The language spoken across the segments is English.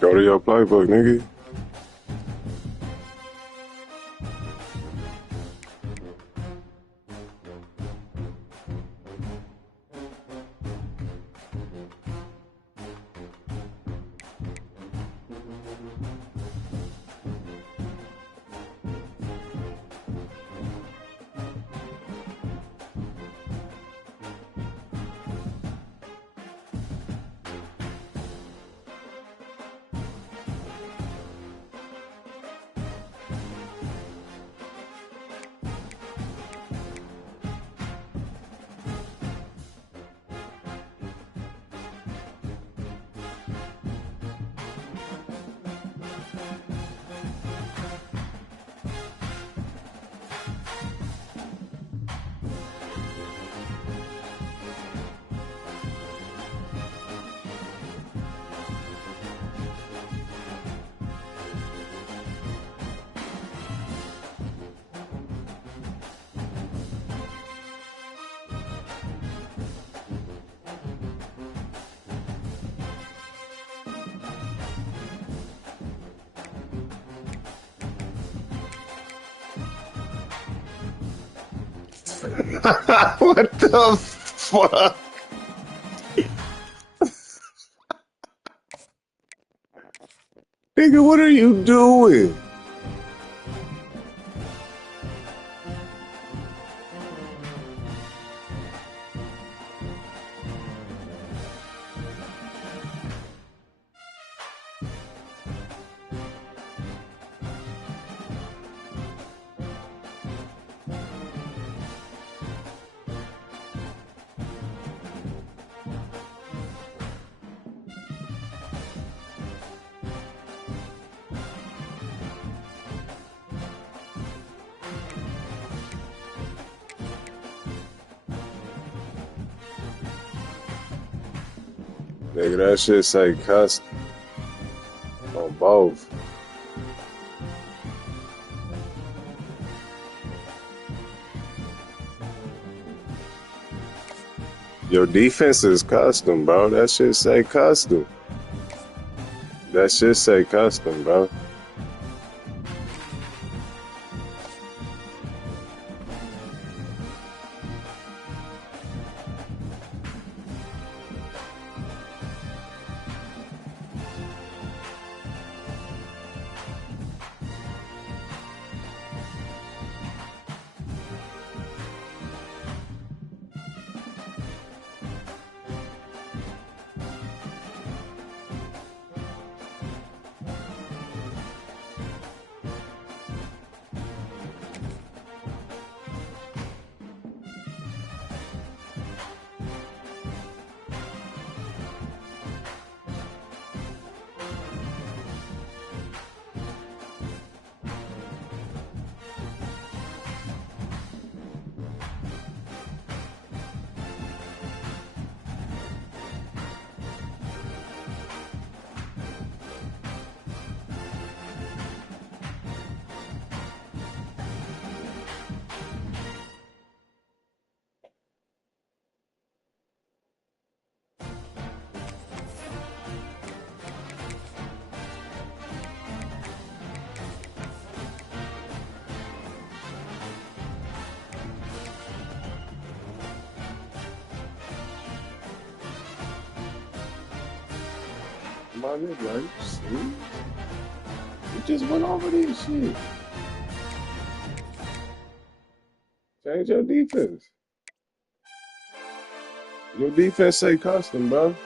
Go to your playbook, nigga. What the fuck? Nigga, what are you doing? Nigga, that shit say custom on both. Your defense is custom, bro. That shit say custom. That shit say custom, bro. My nigga, you see? We just went over this shit. Change your defense. Your defense say custom, bro.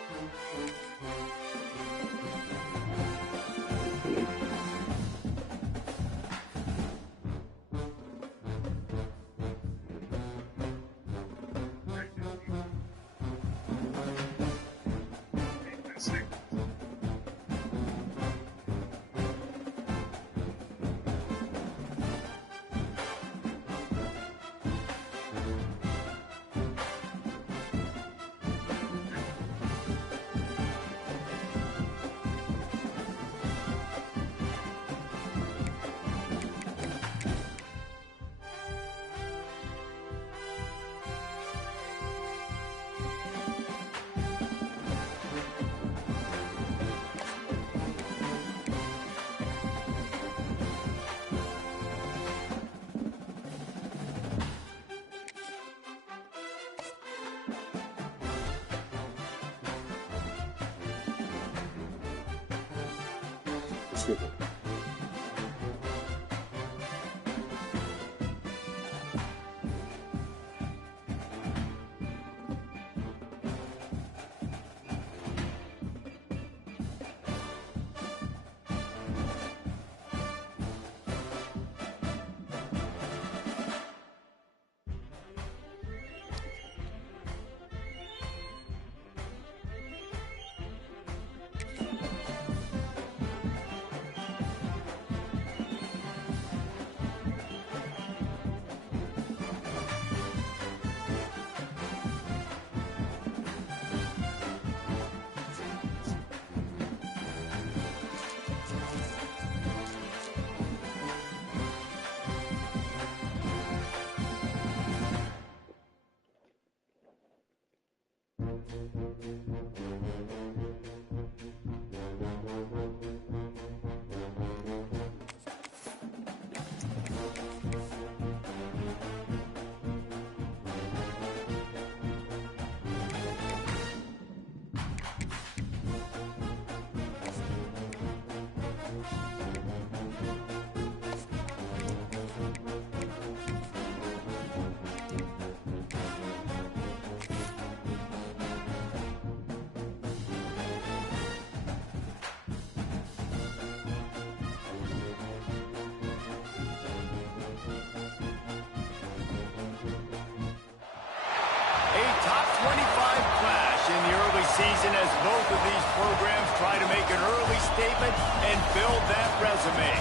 Season as both of these programs try to make an early statement and build that resume.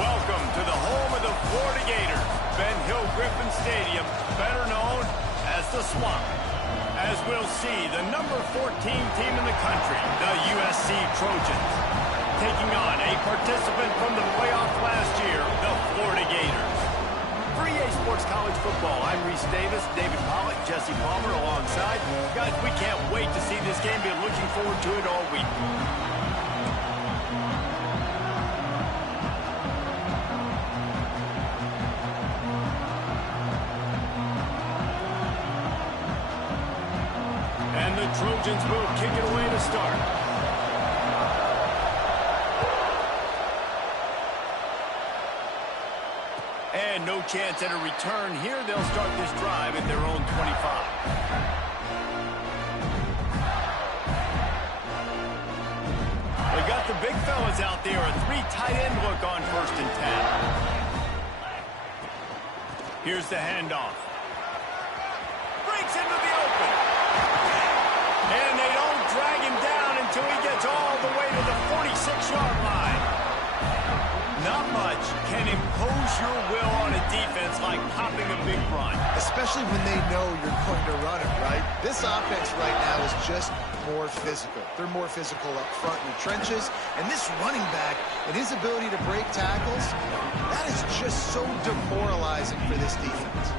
Welcome to the home of the Florida Gators, Ben Hill Griffin Stadium, better known as the Swamp. As we'll see, the number 14 team in the country, the USC Trojans, taking on a participant from the playoff last year, the Florida Gators. For EA Sports College Football, I'm Reese Davis, David Pollock, Jesse Palmer alongside. Guys, we can't wait to see this game. Been looking forward to it all week. And the Trojans will kick it away to start. And no chance at a return here. They'll start this drive at their own 25. They got the big fellas out there. A 3 tight end look on 1st and 10. Here's the handoff. Breaks into the open. And they don't drag him down until he gets all the way to the 46-yard line. Not much can impose your will on a defense like popping a big run. Especially when they know you're going to run it, right? This offense right now is just more physical. They're more physical up front in the trenches. And this running back and his ability to break tackles, that is just so demoralizing for this defense.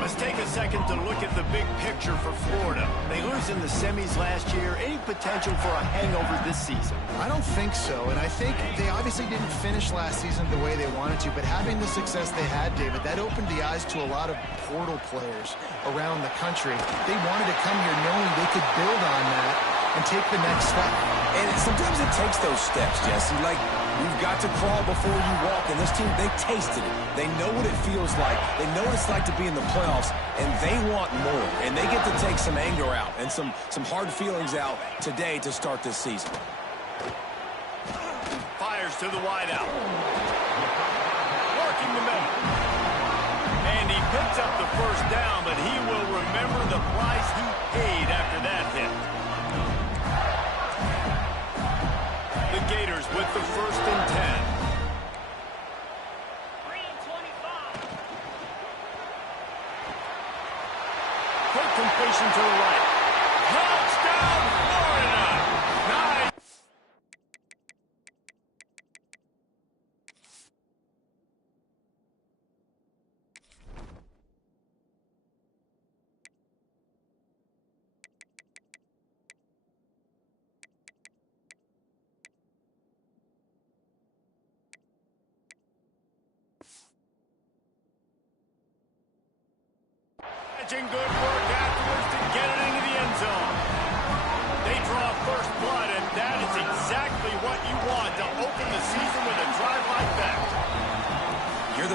Let's take a second to look at the big picture for Florida. They lose in the semis last year. Any potential for a hangover this season? I don't think so, and I think they obviously didn't finish last season the way they wanted to, but having the success they had, David, that opened the eyes to a lot of portal players around the country. They wanted to come here knowing they could build on that and take the next step. And sometimes it takes those steps, Jesse. Like, you've got to crawl before you walk, and this team, they tasted it. They know what it feels like. They know what it's like to be in the playoffs, and they want more. And they get to take some anger out and some hard feelings out today to start this season. Fires to the wideout. Working the middle. And he picks up the 1st down, but he will remember the price he paid after that hit. The Gators with the 1st and 10. Quick completion to the right. Touchdown, Florida! Nice. Good work afterwards to get it into the end zone. They draw first blood, and that is exactly what you want.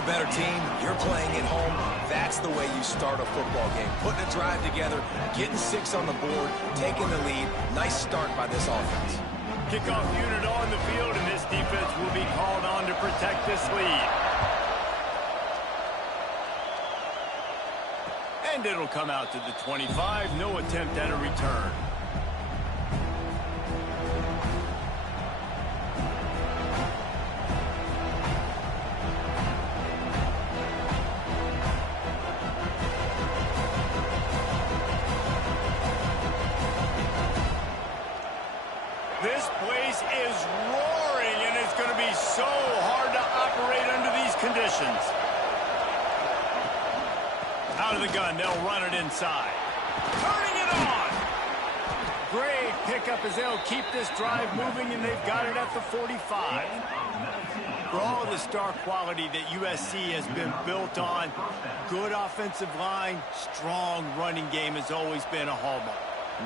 the better team. You're playing at home. That's the way you start a football game. Putting a drive together, getting 6 on the board, taking the lead. Nice start by this offense. Kickoff unit on the field, and this defense will be called on to protect this lead. And it'll come out to the 25. No attempt at a return. This place is roaring, and it's going to be so hard to operate under these conditions. Out of the gun, they'll run it inside. Turning it on! Great pickup as they'll keep this drive moving, and they've got it at the 45. For all of the star quality that USC has been built on, good offensive line, strong running game has always been a hallmark.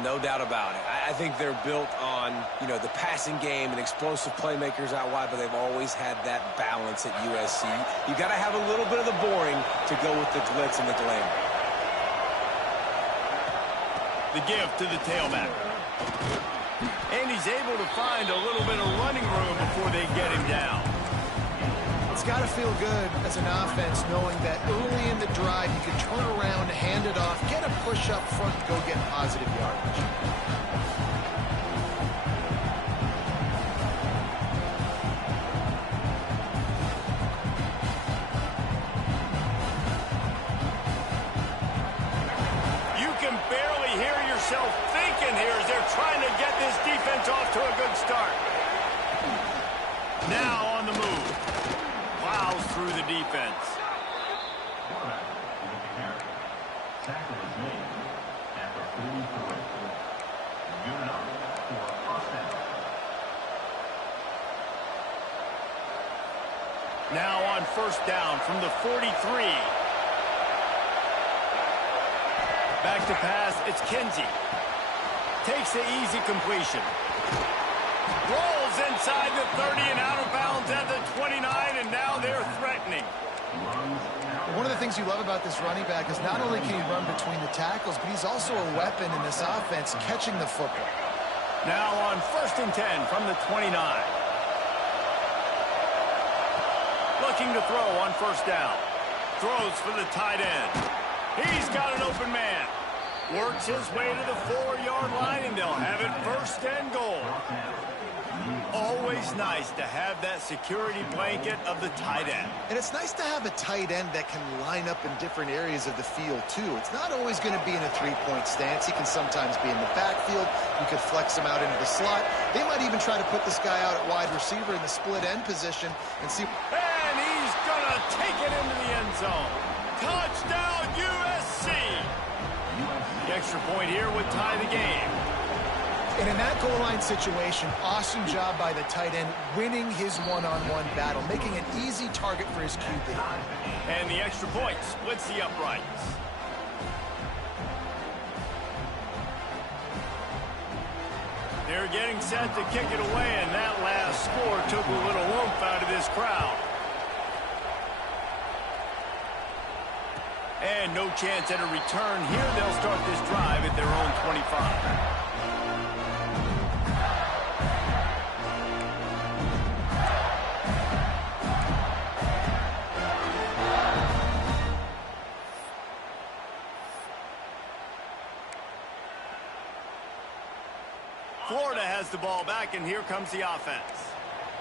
No doubt about it. I think they're built on, the passing game and explosive playmakers out wide, but they've always had that balance at USC. You've got to have a little bit of the boring to go with the glitz and the glamour. The give to the tailback. And he's able to find a little bit of running room before they get him down. It's got to feel good as an offense knowing that early in the drive you can turn around, hand it off, get a push up front, and go get positive yardage. You can barely hear yourself thinking here as they're trying to get this defense off to a good start. Now on the move. Plows through the defense. Now on first down from the 43. Back to pass, it's Kinsey. Takes the easy completion. Rolls inside the 30 and out of bounds at the 29, and now they're threatening. One of the things you love about this running back is not only can he run between the tackles, but he's also a weapon in this offense, catching the football. Now on first and 10 from the 29. Looking to throw on first down. Throws for the tight end. He's got an open man. Works his way to the 4-yard line, and they'll have it first and goal. Always nice to have that security blanket of the tight end. And it's nice to have a tight end that can line up in different areas of the field, too. It's not always going to be in a three-point stance. He can sometimes be in the backfield. You could flex him out into the slot. They might even try to put this guy out at wide receiver in the split end position and see. And he's going to take it into the end zone. Touchdown, USC! The extra point here would tie the game. And in that goal line situation, awesome job by the tight end, winning his one-on-one battle, making an easy target for his QB. And the extra point splits the uprights. They're getting set to kick it away, and that last score took a little oomph out of this crowd. And no chance at a return here. They'll start this drive at their own 25. Florida has the ball back, and here comes the offense.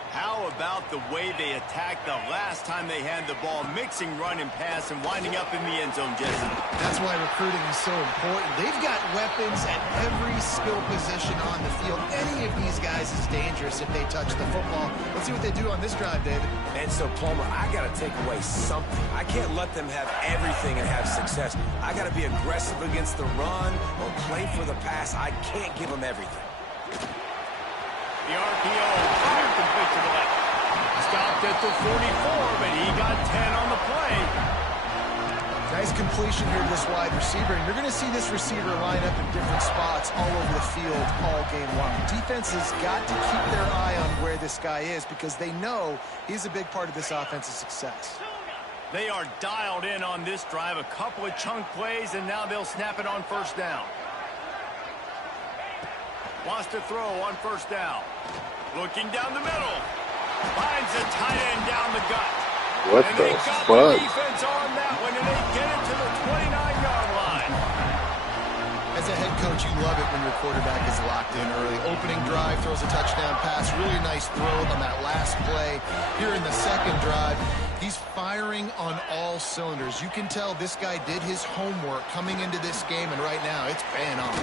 How about the way they attacked the last time they had the ball, mixing run and pass and winding up in the end zone, Jesse? That's why recruiting is so important. They've got weapons at every skill position on the field. Any of these guys is dangerous if they touch the football. Let's see what they do on this drive, David. And so, Palmer, I got to take away something. I can't let them have everything and have success. I got to be aggressive against the run or play for the pass. I can't give them everything. The RPO, complete to the left. Stopped at the 44, but he got 10 on the play. Nice completion here to this wide receiver, and you're going to see this receiver line up in different spots all over the field all game long. Defense has got to keep their eye on where this guy is because they know he's a big part of this offense's success. They are dialed in on this drive. A couple of chunk plays, and now they'll snap it on first down. Wants to throw on first down. Looking down the middle. Finds a tight end down the gut. What and the they got fuck? the defense on that one, and they get it to the 29-yard line. As a head coach, you love it when your quarterback is locked in early. Opening drive, throws a touchdown pass. Really nice throw on that last play. Here in the second drive, he's firing on all cylinders. You can tell this guy did his homework coming into this game, and right now it's paying off.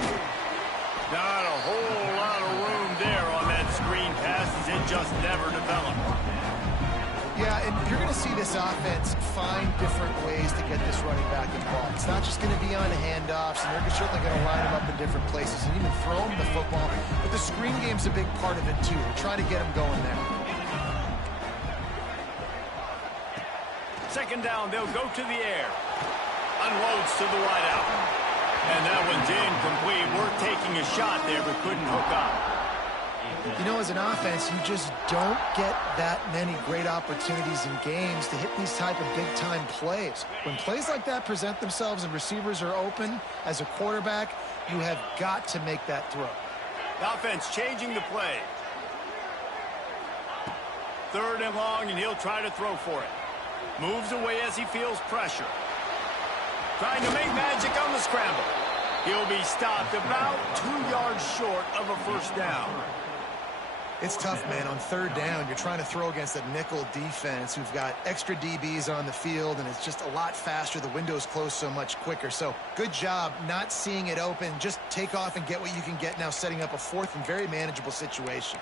Not a whole lot of room there on that screen pass, as it just never developed. Yeah, and you're going to see this offense find different ways to get this running back involved. It's not just going to be on handoffs, and they're certainly going to line him up in different places and even throw him the football. But the screen game's a big part of it, too. They're trying to get him going there. Second down, they'll go to the air. Unloads to the wideout. And that one's incomplete. We're taking a shot there, but couldn't hook up. You know, as an offense, you just don't get that many great opportunities in games to hit these type of big-time plays. When plays like that present themselves and receivers are open, as a quarterback, you have got to make that throw. The offense changing the play. Third and long, and he'll try to throw for it. Moves away as he feels pressure. Trying to make magic on the scramble. He'll be stopped about 2 yards short of a first down. It's tough, man. On third down, you're trying to throw against a nickel defense who've got extra DBs on the field, and it's just a lot faster. The window's closed so much quicker. So good job not seeing it open. Just take off and get what you can get now, setting up a fourth and very manageable situation.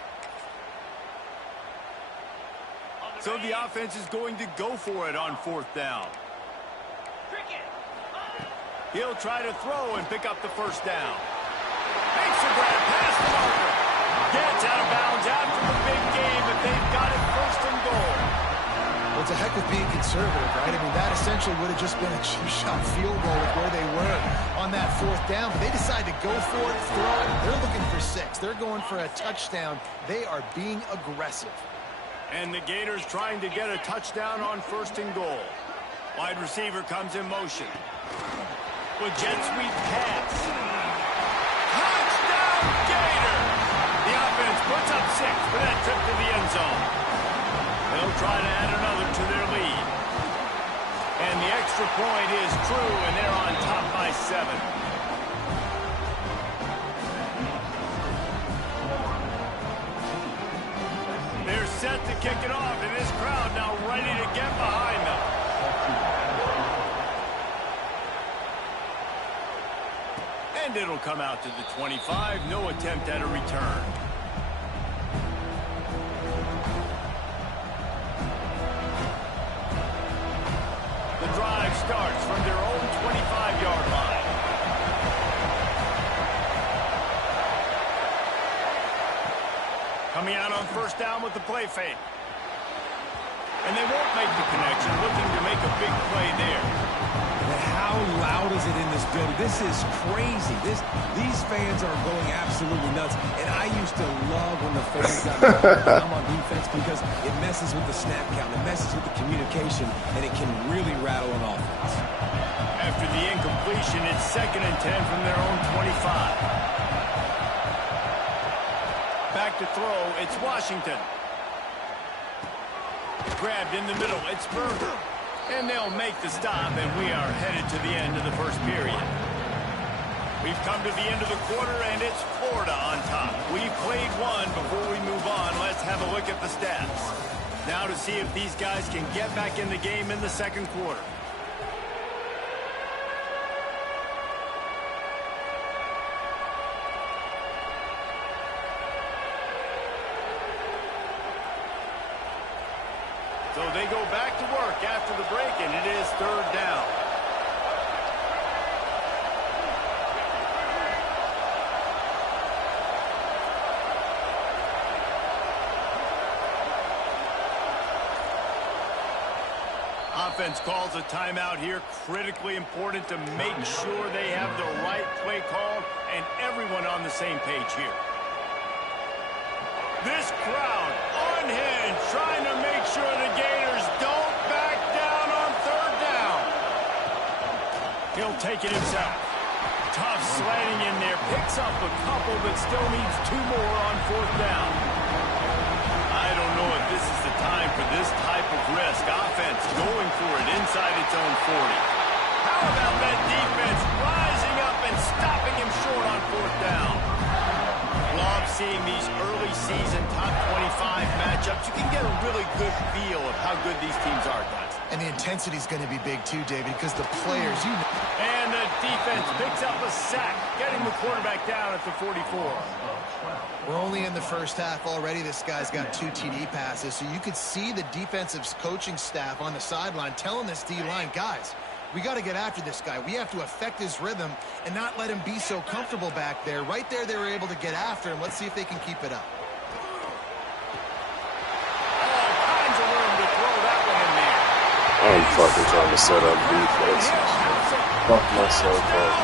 So the offense is going to go for it on fourth down. He'll try to throw and pick up the first down. Makes a grab past the marker. Gets out of bounds after the big game, but they've got it first and goal. Well, it's a heck of being conservative, right? I mean, that essentially would have just been a two-shot field goal with where they were on that fourth down. But they decide to go for it, throw it. They're looking for 6. They're going for a touchdown. They are being aggressive. And the Gators trying to get a touchdown on first and goal. Wide receiver comes in motion. With jet sweep pass. Touchdown Gator! The offense puts up 6 for that trip to the end zone. They'll try to add another to their lead. And the extra point is true, and they're on top by 7. They're set to kick it off, and this crowd now ready to get behind them. And it'll come out to the 25. No attempt at a return. The drive starts from their own 25-yard line. Coming out on first down with the play fake. And they won't make the connection, looking to make a big play there. And how loud is it in this building? This is crazy. These fans are going absolutely nuts. And I used to love when the fans got involved on defense because it messes with the snap count, it messes with the communication, and it can really rattle an offense. After the incompletion, it's 2nd and 10 from their own 25. Back to throw, it's Washington. Grabbed in the middle, it's Berger. And they'll make the stop, and we are headed to the end of the first period. We've come to the end of the quarter, and it's Florida on top. We've played one. Before we move on, let's have a look at the stats. Now to see if these guys can get back in the game in the second quarter. So they go back to work after the break, and it is 3rd down. Offense calls a timeout here. Critically important to make sure they have the right play called and everyone on the same page here. This crowd unhinged, trying to make sure the Gators don't back down on 3rd He'll take it himself. Tough slanting in there. Picks up a couple, but still needs 2 more on 4th down. I don't know if this is the time for this type of risk. Offense going for it inside its own 40. How about that defense rising up and stopping him short on 4th down? Love seeing these early season top 25 matchups. You can get a really good feel of how good these teams are, guys. And the intensity is going to be big too, David, because the players, you know. And the defense picks up a sack, getting the quarterback down at the 44. We're only in the first half already. This guy's got 2 TD passes, so you could see the defensive coaching staff on the sideline telling this D-line, guys, we got to get after this guy. We have to affect his rhythm and not let him be so comfortable back there. Right there, they were able to get after him. Let's see if they can keep it up. All kinds of room to throw that one in there. I'm fucking trying to set up defense. Fuck myself up.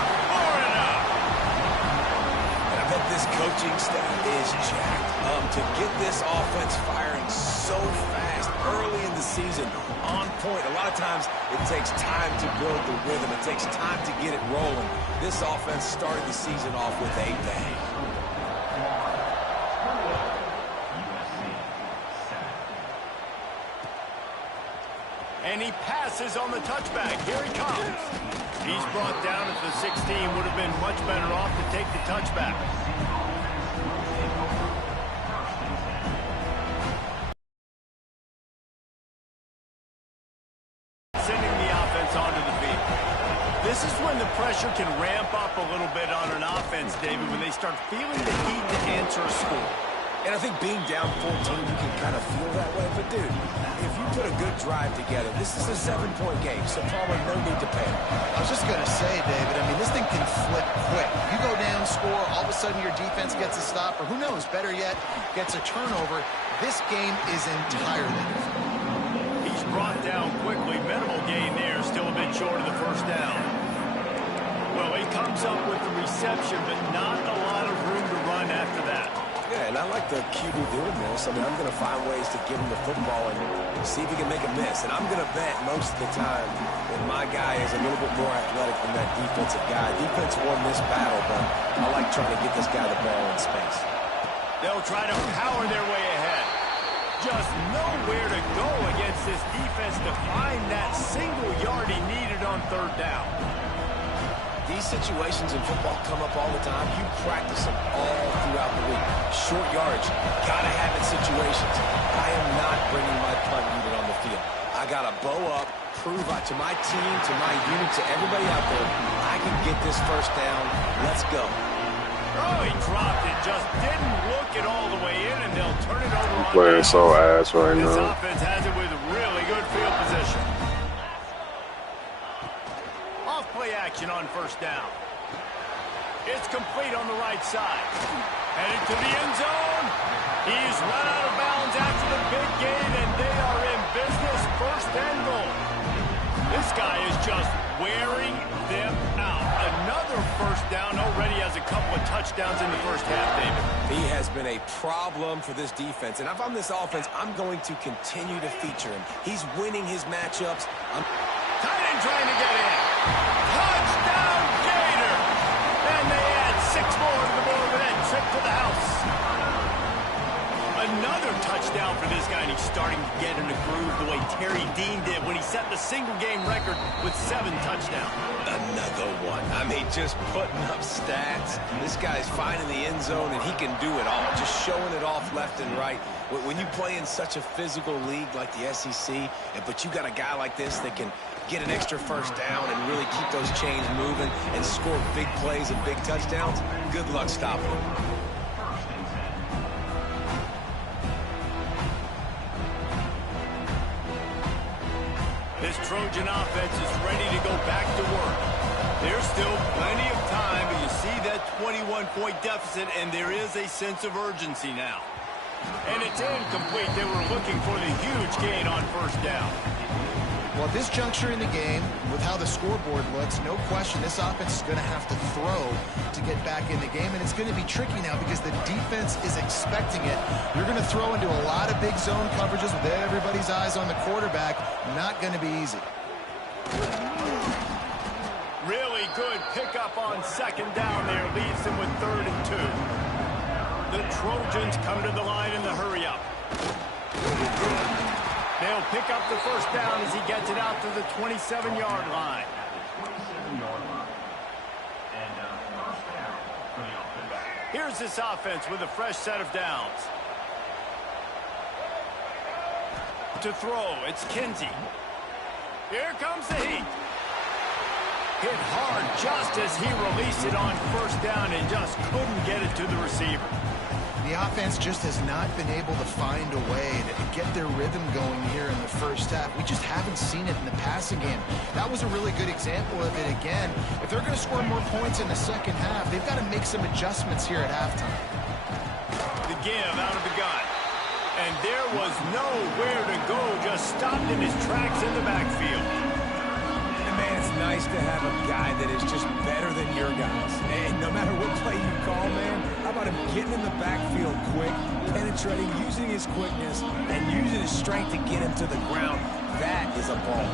I bet this coaching staff is jacked up to get this offense firing so fast early in the season. On point. A lot of times it takes time to build the rhythm. It takes time to get it rolling. This offense started the season off with a bang. And he passes on the touchback. Here he comes. He's brought down at the 16. Would have been much better off to take the touchback. Sending the offense onto the field. This is when the pressure can ramp up a little bit on an offense, David, when they start feeling the heat to answer a score. And I think being down 14, you can kind of feel that way. But, dude, if you put a good drive together, this is a 7-point game, so Palmer, no need to panic. I was just going to say, David, I mean, this thing can flip quick. You go down, score, all of a sudden your defense gets a stop, or who knows, better yet, gets a turnover. This game is entirely different. He's brought down quickly. Minimal gain there, still a bit short of the 1st down. Well, he comes up with the reception, but not a lot of room to run after that. Yeah, and I like the QB doing this. I mean, I'm going to find ways to give him the football and see if he can make a miss. And I'm going to bet most of the time that my guy is a little bit more athletic than that defensive guy. Defense won this battle, but I like trying to get this guy the ball in space. They'll try to power their way ahead. Just nowhere to go against this defense to find that single yard he needed on 3rd down. These situations in football come up all the time. You practice them all throughout the week. Short yardage, gotta have it situations. I am not bringing my punt unit on the field. I gotta bow up, prove to my team, to my unit, to everybody out there, I can get this 1st down. Let's go. Oh, he dropped it. Just didn't look it all the way in, and they'll turn it over on Playing so ass right this now. offense has it with really good field position. Off-play action on 1st down. It's complete on the right side. Headed to the end zone. He's run out of bounds after the big gain, and they are in business. 1st and goal. This guy is just wearing them out. Another 1st down. Already has a couple of touchdowns in the 1st half, David. He has been a problem for this defense. And if I'm this offense, I'm going to continue to feature him. He's winning his matchups. Tight end trying to get in. Touchdown, Gator! And they add 6 more to the board with that trip to the house. Another touchdown for this guy, and he's starting to get in a groove the way Terry Dean did when he set the single-game record with 7 touchdowns. Another one. I mean, just putting up stats. This guy's finding the end zone, and he can do it all. Just showing it off left and right. When you play in such a physical league like the SEC, but you got a guy like this that can get an extra 1st down and really keep those chains moving and score big plays and big touchdowns, good luck stopping him. This Trojan offense is ready to go back to work. There's still plenty of time, but you see that 21-point deficit, and there is a sense of urgency now. And it's incomplete. They were looking for the huge gain on 1st down. Well, at this juncture in the game, with how the scoreboard looks, no question this offense is going to have to throw to get back in the game, and it's going to be tricky now because the defense is expecting it. You're going to throw into a lot of big zone coverages with everybody's eyes on the quarterback. Not going to be easy. Really good pickup on second down there. Leaves them with 3rd and 2. The Trojans come to the line in the hurry-up. They'll pick up the first down as he gets it out to the 27-yard line. Here's this offense with a fresh set of downs. To throw, it's Kinsey. Here comes the heat. Hit hard just as he released it on first down and just couldn't get it to the receiver. The offense just has not been able to find a way to get their rhythm going here in the first half. We just haven't seen it in the passing game. That was a really good example of it again. If they're going to score more points in the second half, they've got to make some adjustments here at halftime. The give out of the gun. And there was nowhere to go, just stopped in his tracks in the backfield. And man, it's nice to have a guy that is just better than your guys. And no matter what play you call, man, how about him getting in the backfield quick, penetrating, using his quickness, and using his strength to get him to the ground. That is a ball.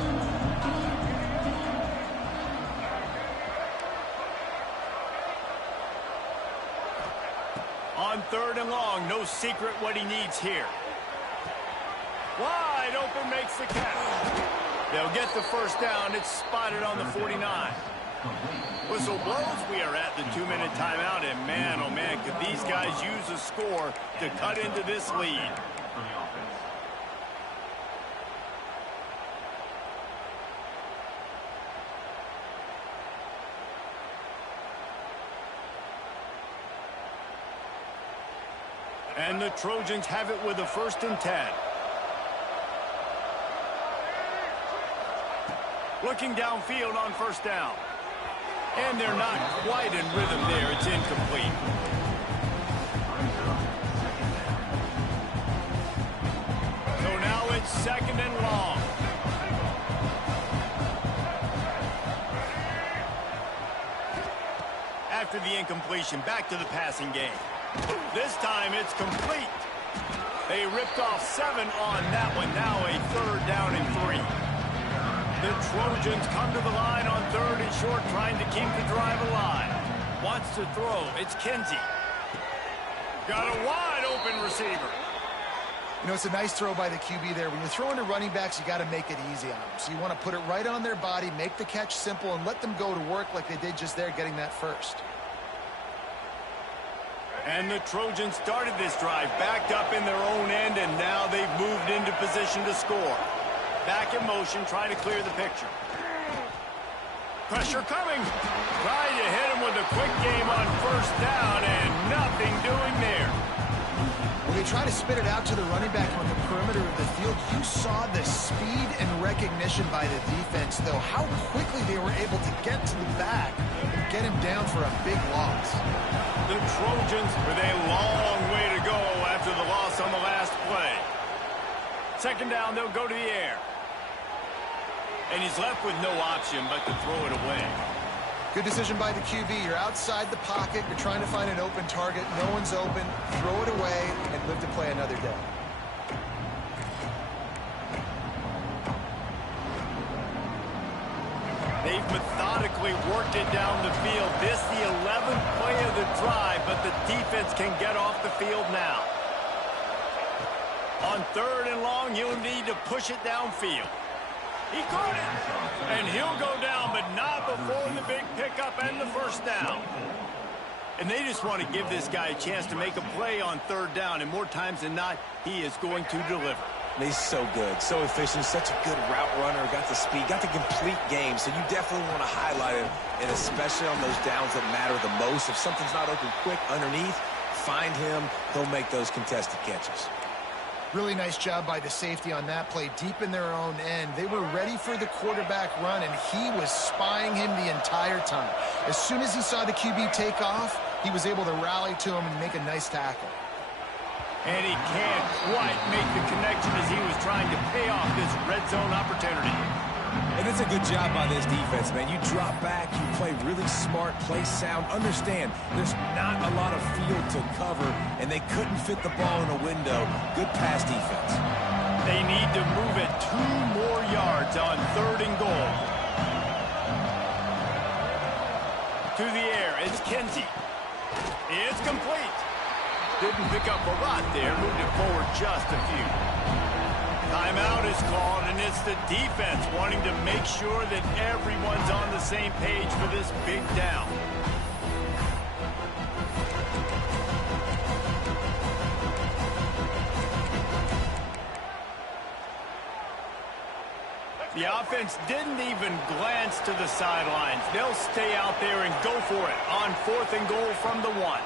On 3rd and long, no secret what he needs here. Wide open makes the catch. They'll get the first down. It's spotted on the 49. Whistle blows. We are at the 2-minute timeout, and man, oh man, could these guys use a score to cut into this lead. And the Trojans have it with a 1st and 10. Looking downfield on first down. And they're not quite in rhythm there. It's incomplete. So now it's 2nd and long. After the incompletion, back to the passing game. This time it's complete. They ripped off 7 on that one. Now a 3rd down and 3. The Trojans come to the line on 3rd and short, trying to keep the drive alive. Wants to throw. It's Kinsey. Got a wide open receiver. You know, it's a nice throw by the QB there. When you're throwing to running backs, you got to make it easy on them. So you want to put it right on their body, make the catch simple, and let them go to work like they did just there, getting that first. And the Trojans started this drive, backed up in their own end, and now they've moved into position to score. Back in motion, trying to clear the picture. Pressure coming. Trying to hit him with a quick game on first down, and nothing doing there. When they try to spit it out to the running back on the perimeter of the field, you saw the speed and recognition by the defense, though, how quickly they were able to get to the back and get him down for a big loss. The Trojans with a long way to go after the loss on the last play. 2nd down, they'll go to the air. And he's left with no option but to throw it away. Good decision by the QB. You're outside the pocket. You're trying to find an open target. No one's open. Throw it away and live to play another day. They've methodically worked it down the field. This the 11th play of the drive, but the defense can get off the field now. On 3rd and long, he'll need to push it downfield. He caught it, and he'll go down, but not before the big pickup and the first down. And they just want to give this guy a chance to make a play on 3rd down, and more times than not, he is going to deliver. He's so good, so efficient, such a good route runner, got the speed, got the complete game, so you definitely want to highlight him, and especially on those downs that matter the most. If something's not open quick underneath, find him, he'll make those contested catches. Really nice job by the safety on that play, deep in their own end. They were ready for the quarterback run, and he was spying him the entire time. As soon as he saw the QB take off, he was able to rally to him and make a nice tackle. And he can't quite make the connection as he was trying to pay off this red zone opportunity. And it's a good job by this defense, man. You drop back, you play really smart, play sound. Understand, there's not a lot of field to cover, and they couldn't fit the ball in a window. Good pass defense. They need to move it 2 more yards on 3rd and goal. To the air, it's Kinsey. It's complete. Didn't pick up a lot there, moved it forward just a few. Timeout is called, and it's the defense wanting to make sure that everyone's on the same page for this big down. The offense didn't even glance to the sidelines. They'll stay out there and go for it on 4th and goal from the 1.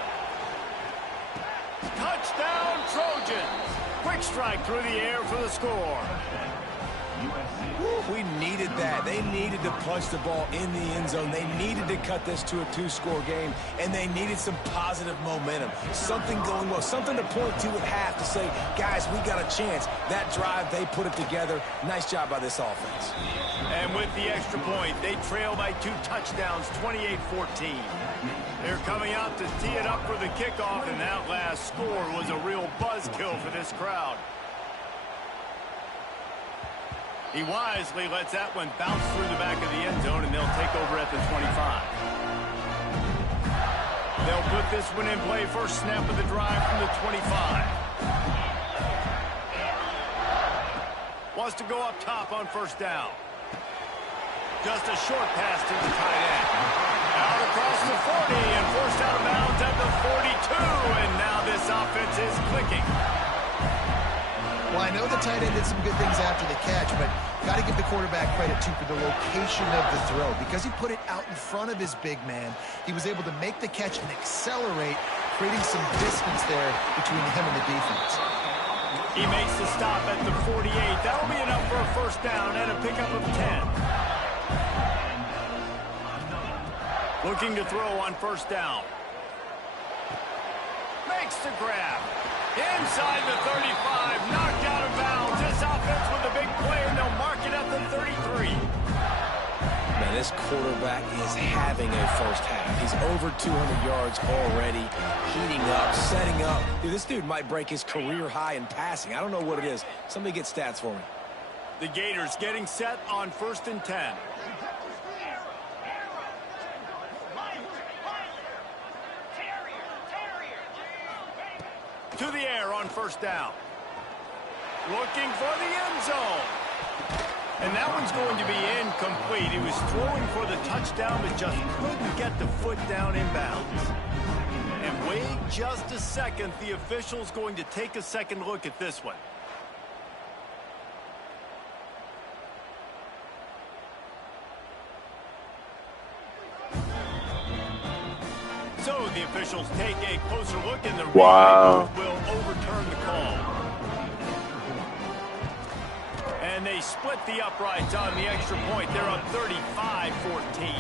Touchdown, Trojans! Quick strike through the air for the score. We needed that. They needed to punch the ball in the end zone. They needed to cut this to a 2-score game, and they needed some positive momentum. Something going well, something to point to at half to say, guys, we got a chance. That drive, they put it together. Nice job by this offense. And with the extra point, they trail by 2 touchdowns, 28-14. They're coming out to tee it up for the kickoff, and that last score was a real buzzkill for this crowd. He wisely lets that one bounce through the back of the end zone, and they'll take over at the 25. They'll put this one in play, first snap of the drive from the 25. Wants to go up top on first down. Just a short pass to the tight end. Out across the 40 and forced out of bounds at the 42, and now this offense is clicking. Well, I know the tight end did some good things after the catch, but got to give the quarterback credit, too, for the location of the throw. Because he put it out in front of his big man, he was able to make the catch and accelerate, creating some distance there between him and the defense. He makes the stop at the 48. That'll be enough for a first down and a pickup of 10. Looking to throw on first down. Makes the grab. Inside the 35, knocked out of bounds. This offense with a big play, and they'll mark it at the 33. Man, this quarterback is having a first half. He's over 200 yards already, heating up, setting up. Dude, this dude might break his career high in passing. I don't know what it is. Somebody get stats for me. The Gators getting set on 1st and 10. To the air on first down. Looking for the end zone. And that one's going to be incomplete. He was throwing for the touchdown, but just couldn't get the foot down inbounds. And wait just a second. The official's going to take a second look at this one. So the officials take a closer look, and the replay will overturn the call. And they split the uprights on the extra point. They're up 35-14.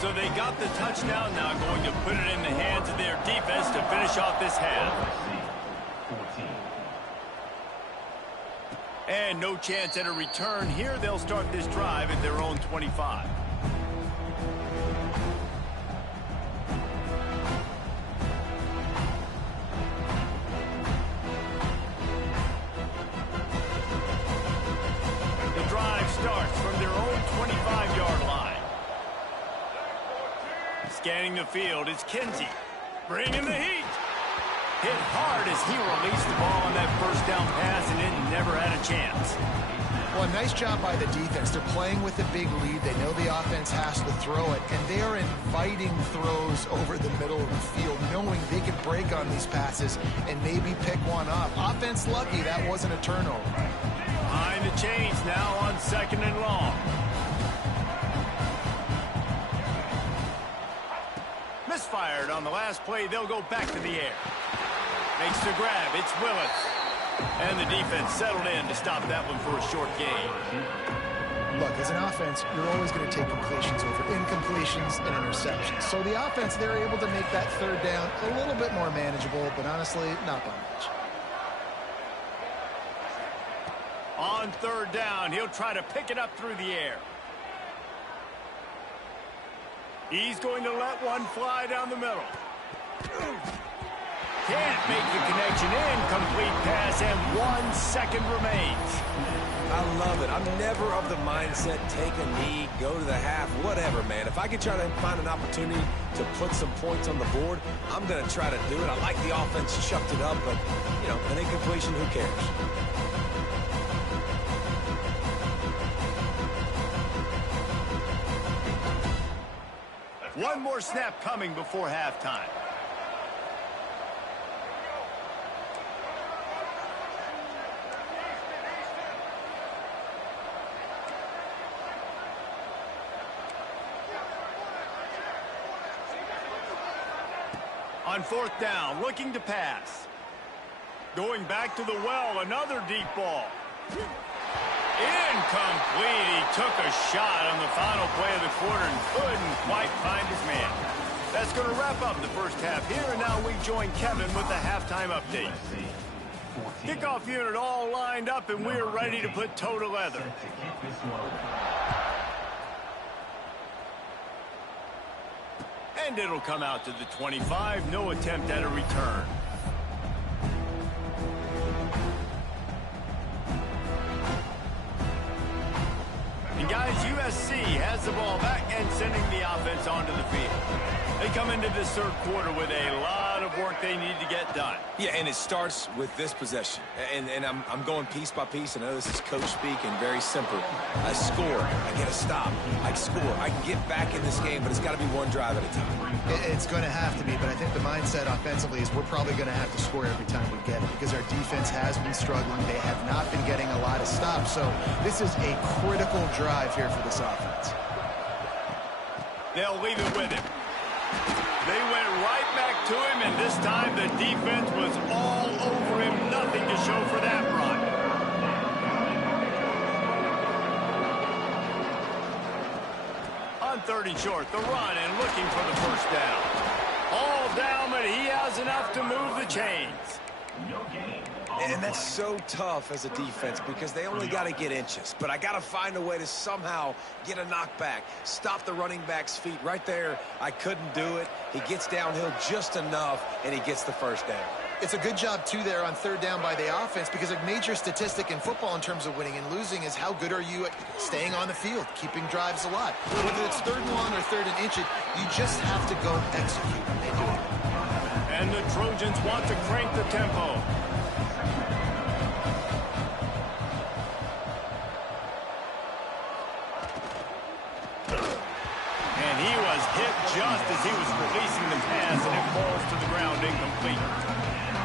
So they got the touchdown, now going to put it in the hands of their defense to finish off this half. And no chance at a return here. They'll start this drive at their own 25. Starts from their own 25-yard line. Scanning the field is Kinsey. Bringing the heat. Hit hard as he released the ball on that first down pass, and it never had a chance. Well, nice job by the defense. They're playing with a big lead. They know the offense has to throw it, and they are inviting throws over the middle of the field, knowing they can break on these passes and maybe pick one up. Offense lucky that wasn't a turnover. Behind the chains now on 2nd and long. Misfired on the last play. They'll go back to the air. Makes the grab. It's Willis. And the defense settled in to stop that one for a short gain. Look, as an offense, you're always going to take completions over incompletions and interceptions. So the offense, they're able to make that third down a little bit more manageable, but honestly, not by much. On 3rd down, he'll try to pick it up through the air. He's going to let one fly down the middle. Can't make the connection. Incomplete pass, and 1 second remains. I love it. I'm never of the mindset, take a knee, go to the half, whatever, man. If I can try to find an opportunity to put some points on the board, I'm going to try to do it. I like the offense, chucked it up, but, you know, an incompletion, who cares? One more snap coming before halftime. On 4th down, looking to pass. Going back to the well, another deep ball. Incomplete. He took a shot on the final play of the quarter and couldn't quite find his man. That's going to wrap up the first half here, and now we join Kevin with the halftime update. Kickoff unit all lined up, and we're ready to put toe to leather. And it'll come out to the 25. No attempt at a return. And guys, USC has the ball back and sending the offense onto the field. They come into this third quarter with a lot of work they need to get done. Yeah, and it starts with this possession. And I'm going piece by piece. I know this is coach speak and very simple. I score. I get a stop. I score. I can get back in this game, but it's got to be one drive at a time. It's going to have to be, but I think the mindset offensively is we're probably going to have to score every time we get it because our defense has been struggling. They have not been getting a lot of stops. So this is a critical drive here for this offense. They'll leave it with him. They went right back to him, and this time the defense was all over him. Nothing to show for that run. On 3rd and short, the run and looking for the first down. All down, but he has enough to move the chains. And that's so tough as a defense because they only got to get inches. But I got to find a way to somehow get a knockback, stop the running back's feet right there. I couldn't do it. He gets downhill just enough, and he gets the first down. It's a good job, too, there on 3rd down by the offense because a major statistic in football in terms of winning and losing is how good are you at staying on the field, keeping drives alive. Whether it's 3rd and long or 3rd and inch, you just have to go execute, and they do it. And the Trojans want to crank the tempo. And he was hit just as he was releasing the pass, and it falls to the ground incomplete.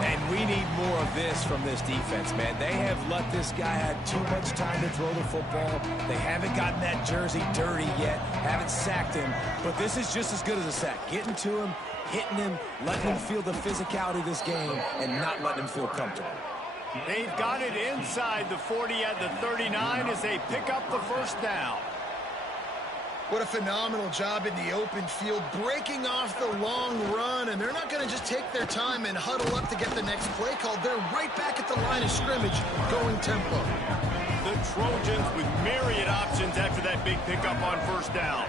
And we need more of this from this defense, man. They have let this guy have too much time to throw the football. They haven't gotten that jersey dirty yet, haven't sacked him. But this is just as good as a sack. Getting to him, hitting him, letting him feel the physicality of this game, and not letting him feel comfortable. They've got it inside the 40 at the 39 as they pick up the first down. What a phenomenal job in the open field, breaking off the long run, and they're not going to just take their time and huddle up to get the next play called. They're right back at the line of scrimmage, going tempo. The Trojans with myriad options after that big pickup on first down.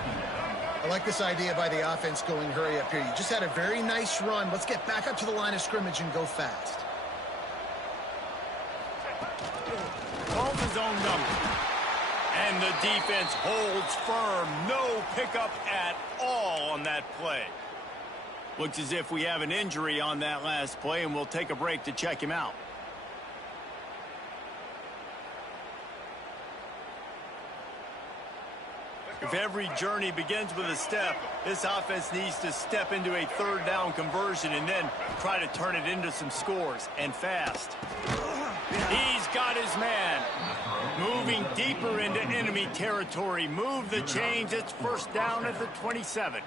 I like this idea by the offense going hurry up here. You just had a very nice run. Let's get back up to the line of scrimmage and go fast. Calls his own number. And the defense holds firm. No pickup at all on that play. Looks as if we have an injury on that last play, and we'll take a break to check him out. If every journey begins with a step, this offense needs to step into a 3rd down conversion and then try to turn it into some scores, and fast. He's got his man. Moving deeper into enemy territory. Move the chains. It's first down at the 27.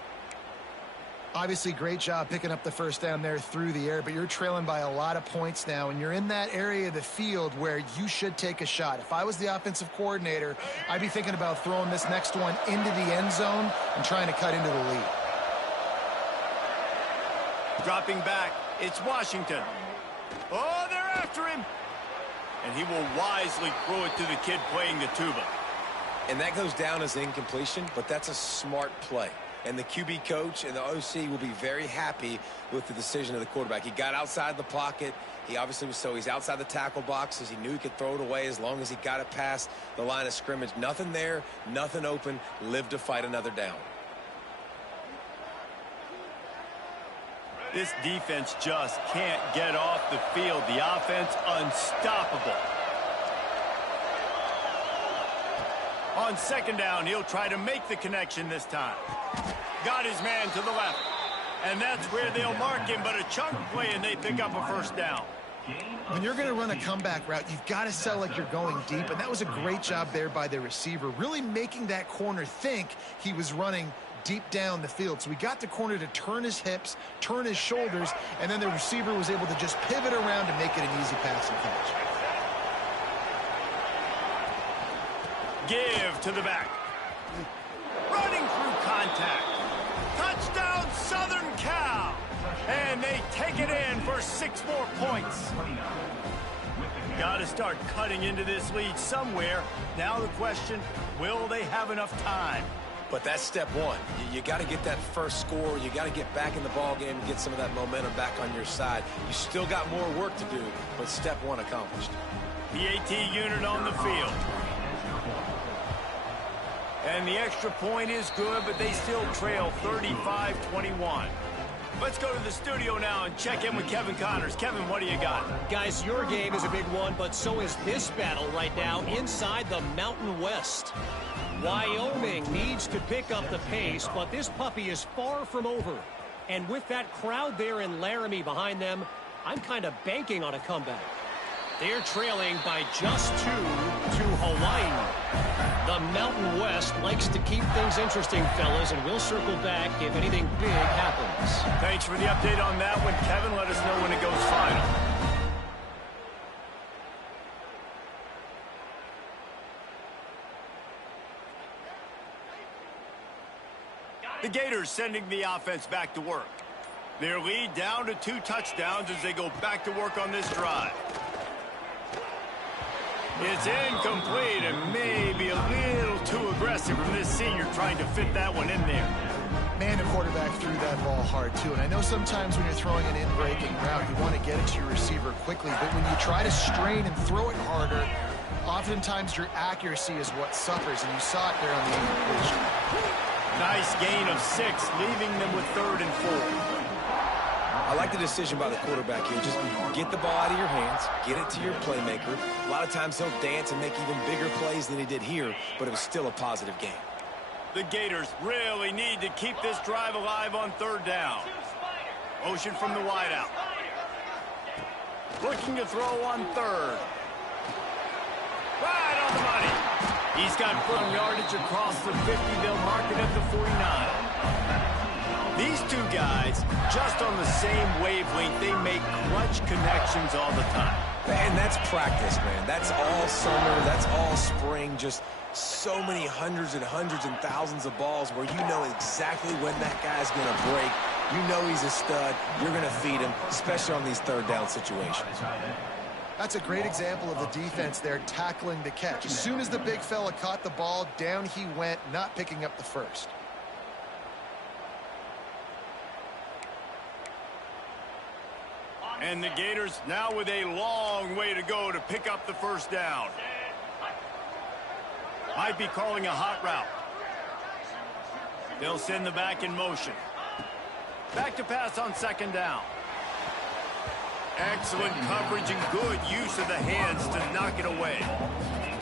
Obviously, great job picking up the first down there through the air, but you're trailing by a lot of points now, and you're in that area of the field where you should take a shot. If I was the offensive coordinator, I'd be thinking about throwing this next one into the end zone and trying to cut into the lead. Dropping back, it's Washington. Oh, they're after him. And he will wisely throw it to the kid playing the tuba. And that goes down as incompletion, but that's a smart play. And the QB coach and the OC will be very happy with the decision of the quarterback. He got outside the pocket. He obviously was he's outside the tackle boxes. He knew he could throw it away as long as he got it past the line of scrimmage. Nothing there, nothing open. Live to fight another down. This defense just can't get off the field. The offense unstoppable. On second down, he'll try to make the connection this time. Got his man to the left. And that's where they'll mark him, but a chunk play and they pick up a first down. When you're going to run a comeback route, you've got to sell like you're going deep, and that was a great job there by the receiver, really making that corner think he was running deep down the field. So we got the corner to turn his hips, turn his shoulders, and then the receiver was able to just pivot around and make it an easy passing catch. Give to the back. Running through contact. Touchdown, Southern Cal. And they take it in for 6 more points. Got to start cutting into this lead somewhere. Now the question, will they have enough time? But that's step one. You got to get that first score. You got to get back in the ball game and get some of that momentum back on your side. You still got more work to do, but step one accomplished. PAT unit on the field. And the extra point is good, but they still trail 35-21. Let's go to the studio now and check in with Kevin Connors. Kevin, what do you got? Guys, your game is a big one, but so is this battle right now inside the Mountain West. Wyoming needs to pick up the pace, but this puppy is far from over. And with that crowd there in Laramie behind them, I'm kind of banking on a comeback. They're trailing by just 2 to Hawaii. The Mountain West likes to keep things interesting, fellas, and we'll circle back if anything big happens. Thanks for the update on that one, Kevin. Let us know when it goes final. The Gators sending the offense back to work. Their lead down to 2 touchdowns as they go back to work on this drive. It's incomplete and maybe a little too aggressive from this senior trying to fit that one in there. Man, the quarterback threw that ball hard, too. And I know sometimes when you're throwing an in-breaking route, you want to get it to your receiver quickly. But when you try to strain and throw it harder, oftentimes your accuracy is what suffers. And you saw it there on the incompletion. Nice gain of 6, leaving them with 3rd and 4. I like the decision by the quarterback here. Just get the ball out of your hands, get it to your playmaker. A lot of times he'll dance and make even bigger plays than he did here, but it was still a positive game. The Gators really need to keep this drive alive on 3rd down. Motion from the wideout. Looking to throw on 3rd. Right on the money. He's got firm yardage across the 50. They'll mark it at the 49. These 2 guys, just on the same wavelength, they make clutch connections all the time. And that's practice, man. That's all summer. That's all spring. Just so many hundreds and thousands of balls where you know exactly when that guy's going to break. You know he's a stud. You're going to feed him, especially on these 3rd down situations. That's a great example of the defense there tackling the catch. As soon as the big fella caught the ball, down he went, not picking up the first. And the Gators now with a long way to go to pick up the 1st down. Might be calling a hot route. They'll send the back in motion. Back to pass on 2nd down. Excellent coverage and good use of the hands to knock it away.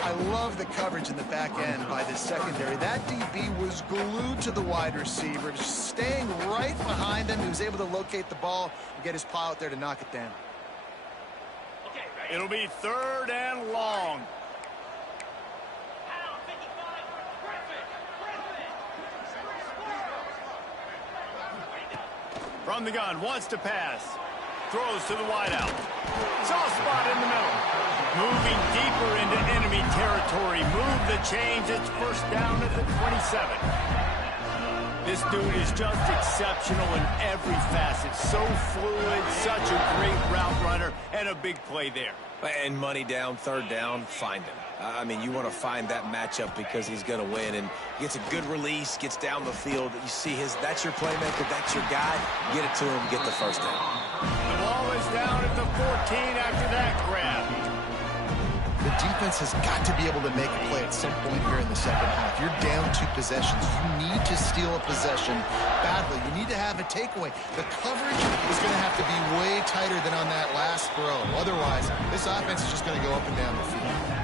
I love the coverage in the back end by the secondary. That DB was glued to the wide receiver, just staying right behind him. He was able to locate the ball and get his paw out there to knock it down. It'll be 3rd and long. From the gun, wants to pass. Throws to the wideout. Soft spot in the middle. Moving deeper into enemy territory. Move the chains. It's 1st down at the 27. This dude is just exceptional in every facet. So fluid, such a great route runner, and a a big play there. And money down, third down, find him. I mean, you want to find that matchup because he's going to win, and gets a good release, gets down the field. You see that's your playmaker, that's your guy. Get it to him, get the first down. The ball is down at the 14 after that grab. The defense has got to be able to make a play at some point here in the second half. You're down 2 possessions. You need to steal a possession badly. You need to have a takeaway. The coverage is going to have to be way tighter than on that last throw. Otherwise, this offense is just going to go up and down the field.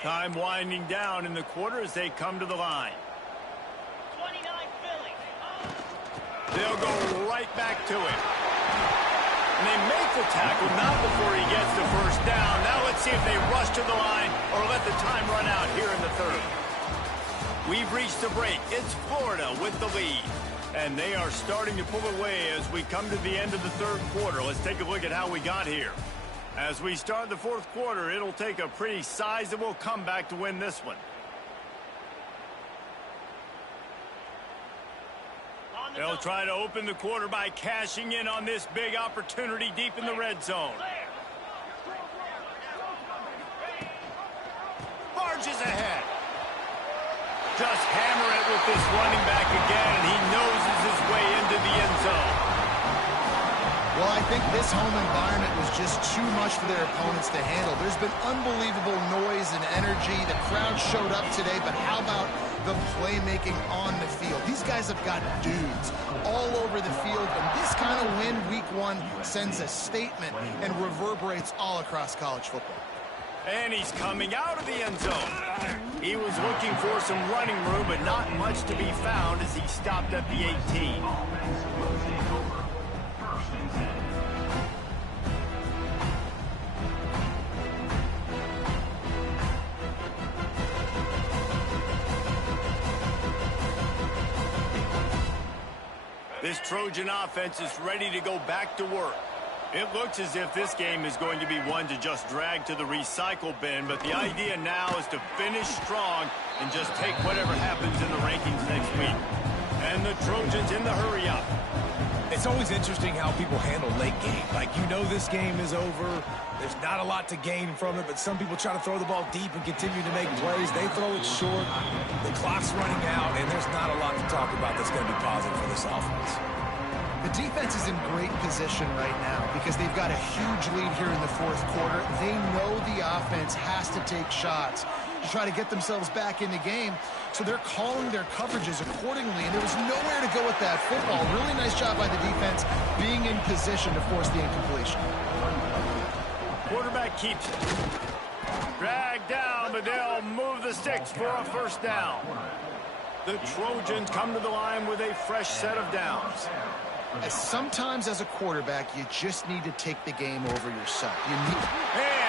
Time winding down in the quarter as they come to the line. 29 Philly. They'll go right back to it. And they make the tackle not before he gets the first down. Now let's see if they rush to the line or let the time run out here in the third. We've reached the break. It's Florida with the lead. And they are starting to pull away as we come to the end of the third quarter. Let's take a look at how we got here. As we start the fourth quarter, it'll take a pretty sizable comeback to win this one. They'll try to open the quarter by cashing in on this big opportunity deep in the red zone. Barges ahead. Just hammer it with this running back again, and he noses his way into the end zone. Well, I think this home environment was just too much for their opponents to handle. There's been unbelievable noise and energy. The crowd showed up today, but how about the playmaking on the field? These guys have got dudes all over the field, and this kind of win week 1 sends a statement and reverberates all across college football. And he's coming out of the end zone. He was looking for some running room, but not much to be found as he stopped at the 18. This Trojan offense is ready to go back to work. It looks as if this game is going to be one to just drag to the recycle bin, but the idea now is to finish strong and just take whatever happens in the rankings next week. And the Trojans in the hurry up. It's always interesting how people handle late game. Like, you know this game is over. There's not a lot to gain from it, but some people try to throw the ball deep and continue to make plays. They throw it short. The clock's running out, and there's not a lot to talk about that's going to be positive for this offense. The defense is in great position right now because they've got a huge lead here in the fourth quarter. They know the offense has to take shots to try to get themselves back in the game. So they're calling their coverages accordingly, and there was nowhere to go with that football. Really nice job by the defense being in position to force the incompletion. Quarterback keeps it. Dragged down, but they'll move the sticks for a first down. The Trojans come to the line with a fresh set of downs. Sometimes as a quarterback, you just need to take the game over yourself. And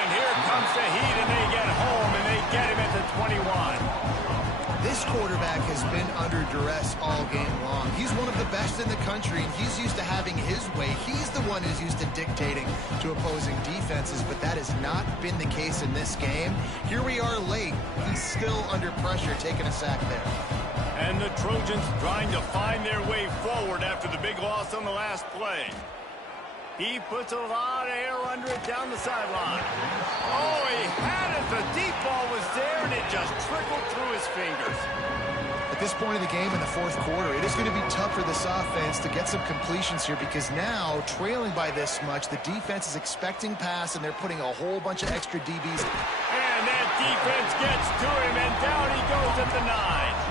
here comes the heat, and they get home, and they get him at the 21. This quarterback has been under duress all game long. He's one of the best in the country, and he's used to having his way. He's the one who's used to dictating to opposing defenses, but that has not been the case in this game. Here we are late. He's still under pressure, taking a sack there. And the Trojans trying to find their way forward after the big loss on the last play. He puts a lot of air under it down the sideline. Oh, he had it. The deep ball was there, and it just trickled through his fingers. At this point of the game in the fourth quarter, it is going to be tough for this offense to get some completions here because now, trailing by this much, the defense is expecting pass, and they're putting a whole bunch of extra DBs. And that defense gets to him, and down he goes at the 9.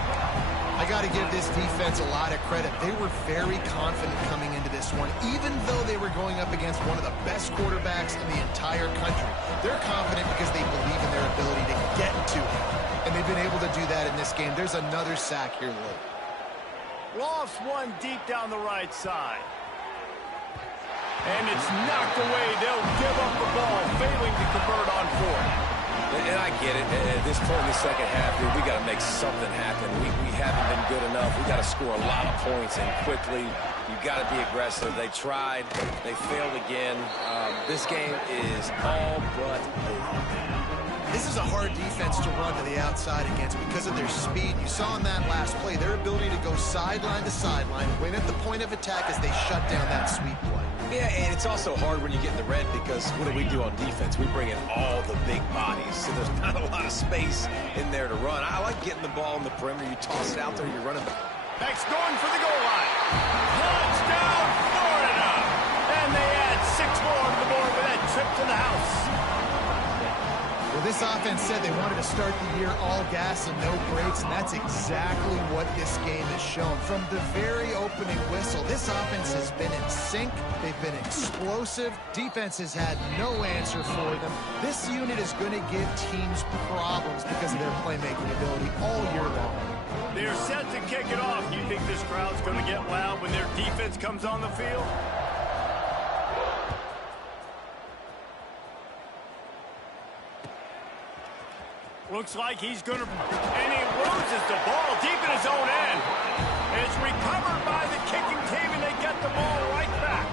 I got to give this defense a lot of credit. They were very confident coming into this one, even though they were going up against one of the best quarterbacks in the entire country. They're confident because they believe in their ability to get to him, and they've been able to do that in this game. There's another sack here late. Lofts one deep down the right side. And it's knocked away. They'll give up the ball, failing to convert on fourth. And I get it. At this point in the second half, dude, we got to make something happen. We haven't been good enough. We got to score a lot of points and quickly. You got to be aggressive. They tried. They failed again. This game is all but over. This is a hard defense to run to the outside against because of their speed. You saw in that last play their ability to go sideline to sideline, win at the point of attack as they shut down that sweep play. Yeah, and it's also hard when you get in the red because what do we do on defense? We bring in all the big bodies, so there's not a lot of space in there to run. I like getting the ball in the perimeter. You toss it out there, you're running back. Next going for the goal line. Touchdown, Florida! And they add 6 more to the board with that trip to the house. Well, this offense said they wanted to start the year all gas and no brakes, and that's exactly what this game has shown. From the very opening whistle, this offense has been in sync. They've been explosive. Defense has had no answer for them. This unit is going to give teams problems because of their playmaking ability all year long. They're set to kick it off. You think this crowd's going to get loud when their defense comes on the field? Looks like he's going to... And he loses the ball deep in his own end. It's recovered by the kicking team, and they get the ball right back.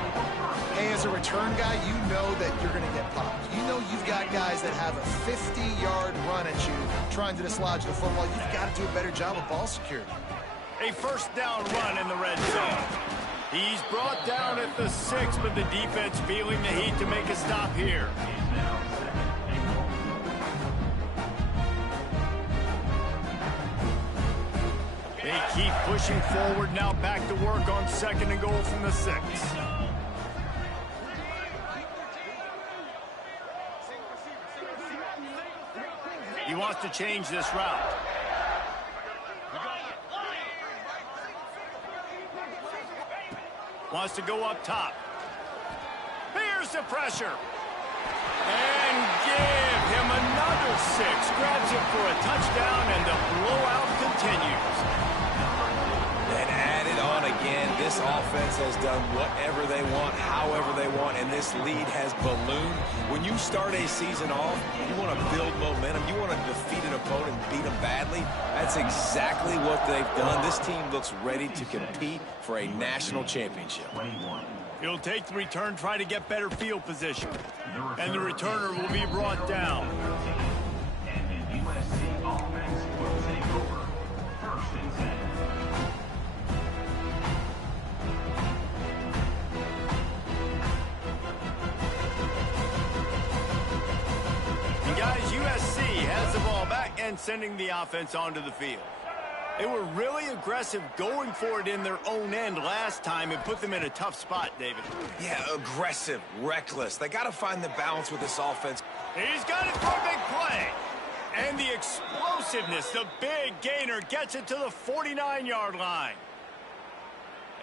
Hey, as a return guy, you know that you're going to get popped. You know you've got guys that have a 50-yard run at you trying to dislodge the football. You've got to do a better job of ball security. A first down run in the red zone. He's brought down at the 6, but the defense feeling the heat to make a stop here. They keep pushing forward, now back to work on 2nd and goal from the 6. He wants to change this route. Wants to go up top. Here's the pressure. And give him another 6. Grabs it for a touchdown, and the blowout continues. And add it on again. This offense has done whatever they want, however they want, and this lead has ballooned. When you start a season off, you want to build momentum. You want to defeat an opponent and beat them badly. That's exactly what they've done. This team looks ready to compete for a national championship. He'll take the return, try to get better field position. And the returner will be brought down. And the USC offense will take over. 1st and 10. And guys, USC has the ball back and sending the offense onto the field. They were really aggressive going for it in their own end last time and put them in a tough spot, David. Yeah, aggressive, reckless. They got to find the balance with this offense. He's got it for a big play. And the explosiveness, the big gainer gets it to the 49-yard line.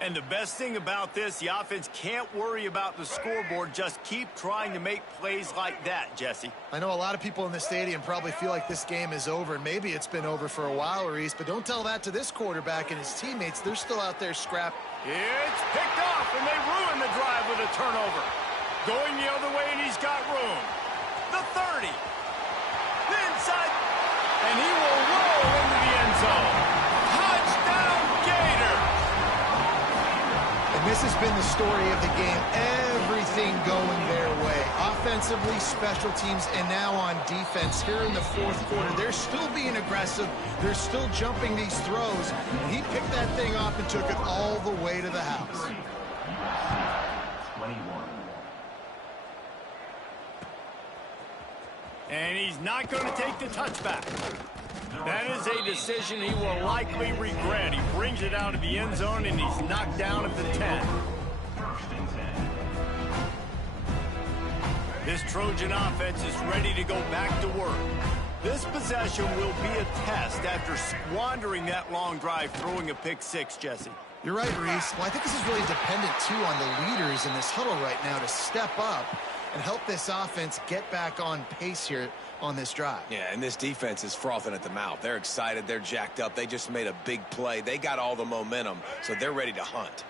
And the best thing about this, the offense can't worry about the scoreboard. Just keep trying to make plays like that, Jesse. I know a lot of people in the stadium probably feel like this game is over, and maybe it's been over for a while, Reese, but don't tell that to this quarterback and his teammates. They're still out there scrapping. It's picked off, and they ruin the drive with a turnover. Going the other way, and he's got room. The 30. The inside. And he will roll into the end zone. Touchdown, Gator. And this has been the story of the game. Everything going their way. Offensively, special teams, and now on defense. Here in the 4th quarter, they're still being aggressive. They're still jumping these throws. And he picked that thing off and took it all the way to the house. 21. And he's not going to take the touchback. That is a decision he will likely regret. He brings it out of the end zone, and he's knocked down at the 10. 1st and 10. This Trojan offense is ready to go back to work. This possession will be a test after squandering that long drive, throwing a pick 6, Jesse. You're right, Reese. Well, I think this is really dependent, too, on the leaders in this huddle right now to step up and help this offense get back on pace here on this drive. Yeah, and this defense is frothing at the mouth. They're excited. They're jacked up. They just made a big play. They got all the momentum, so they're ready to hunt.